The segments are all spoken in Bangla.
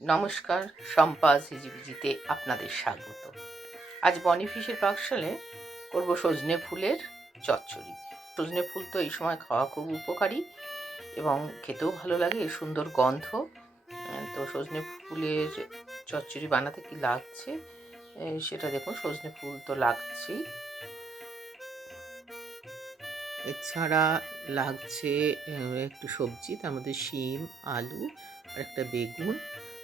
নমস্কার সম্পাস হিজিবিজিতে আপনাদের স্বাগত। আজ বনিফিসের পাকশালে করব সজনে ফুলের চচ্চড়ি। সজনে ফুল তো এই সময় খাওয়া খুব উপকারী এবং খেতেও ভালো লাগে, এর সুন্দর গন্ধ। তো সজনে ফুলের চচ্চড়ি বানাতে কি লাগছে? সেটা দেখুন, সজনে ফুল তো লাগছেই। এছাড়া লাগছে একটু সবজি, তার মধ্যে শিম, আলু, আর একটা বেগুন।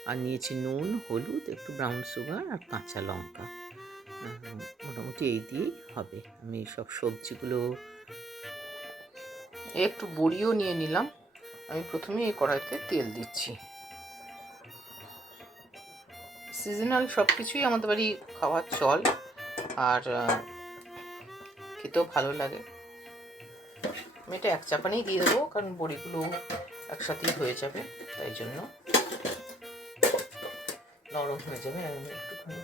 আর নিয়েছি নুন, হলুদ, একটু ব্রাউন সুগার আর কাঁচা লঙ্কা। মোটামুটি এই দিয়েই হবে। আমি সব সবজিগুলো একটু বড়িও নিয়ে নিলাম। আমি প্রথমে এই কড়াইতে তেল দিচ্ছি। সিজনাল সব কিছুই আমাদের বাড়ি খাওয়ার চল আর খেতেও ভালো লাগে। আমি এটা এক চাপানেই দিয়ে দেবো কারণ বড়িগুলো একসাথেই হয়ে যাবে, তাই জন্য। নরম হয়ে যাবে, আমি একটুখানি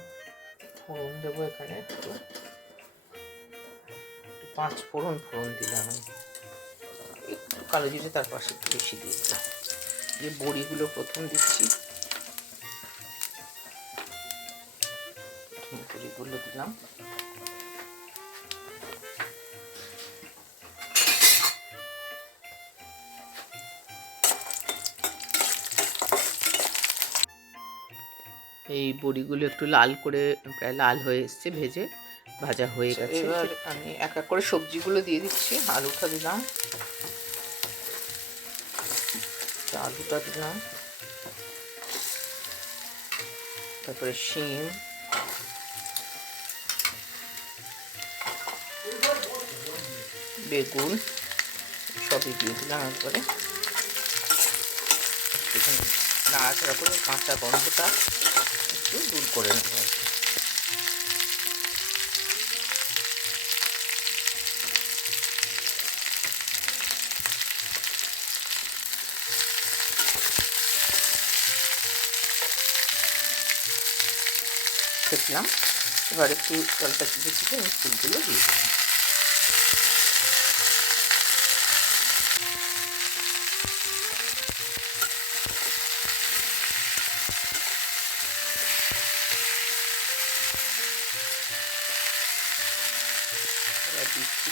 ফোড়ন দেবো এখানে। একটু পাঁচ ফোড়ন ফোড়ন দিলাম আমি। একটু কালো জিরে তার পাশে একটু বেশি দিয়ে দিলাম। যে বড়িগুলো প্রথম দিচ্ছি। বড়িগুলো দিলাম। এই বড়িগুলো একটু লাল করে প্রায় লাল হয়ে এসছে ভেজে ভাজা হয়ে গেছে। এবার আমি এক এক করে সবজিগুলো দিয়ে দিচ্ছি। আলুটা দিলাম। আলুটা দিলাম। তারপরে শিম। বেগুন সবই দিয়ে দিলাম একবারে। নাড়াচাড়া করে কাঁচা গন্ধটা একটু দূর করে দেখলাম এবার একটু জলটা চিপে চিপে আমি ফুলগুলো দিয়ে দিলাম।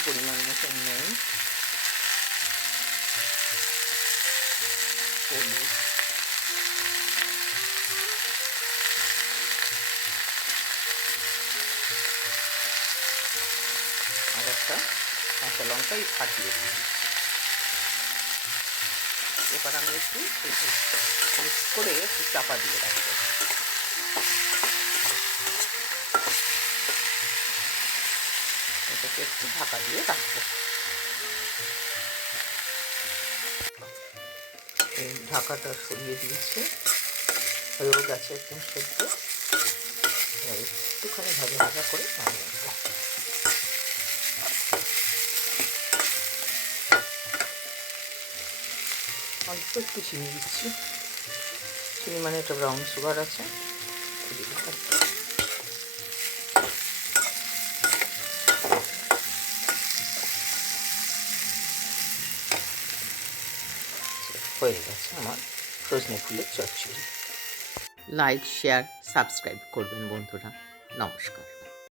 পরিমাণ মতো নুন হলুদ। আর একটা কাঁচা লঙ্কাই ফাটিয়ে দিই এবার আমি একটু করে একটু চাপা দিয়ে রাখব। এটাকে একটু ঢাকা দিয়ে রাখব। এই ঢাকাটা সরিয়ে দিয়েছে। হয়েও গেছে একদম সেদ্ধ। একটুখানি ভাজা ভাজা করে নামিয়ে নেব। অল্প একটু চিনি দিচ্ছি। চিনি মানে একটা ব্রাউন সুগার আছে দিয়ে দিলাম একটু। হয়ে গেছে আমার সজনে ফুলের চচ্চড়ি লাইক শেয়ার সাবস্ক্রাইব করবেন বন্ধুরা। নমস্কার।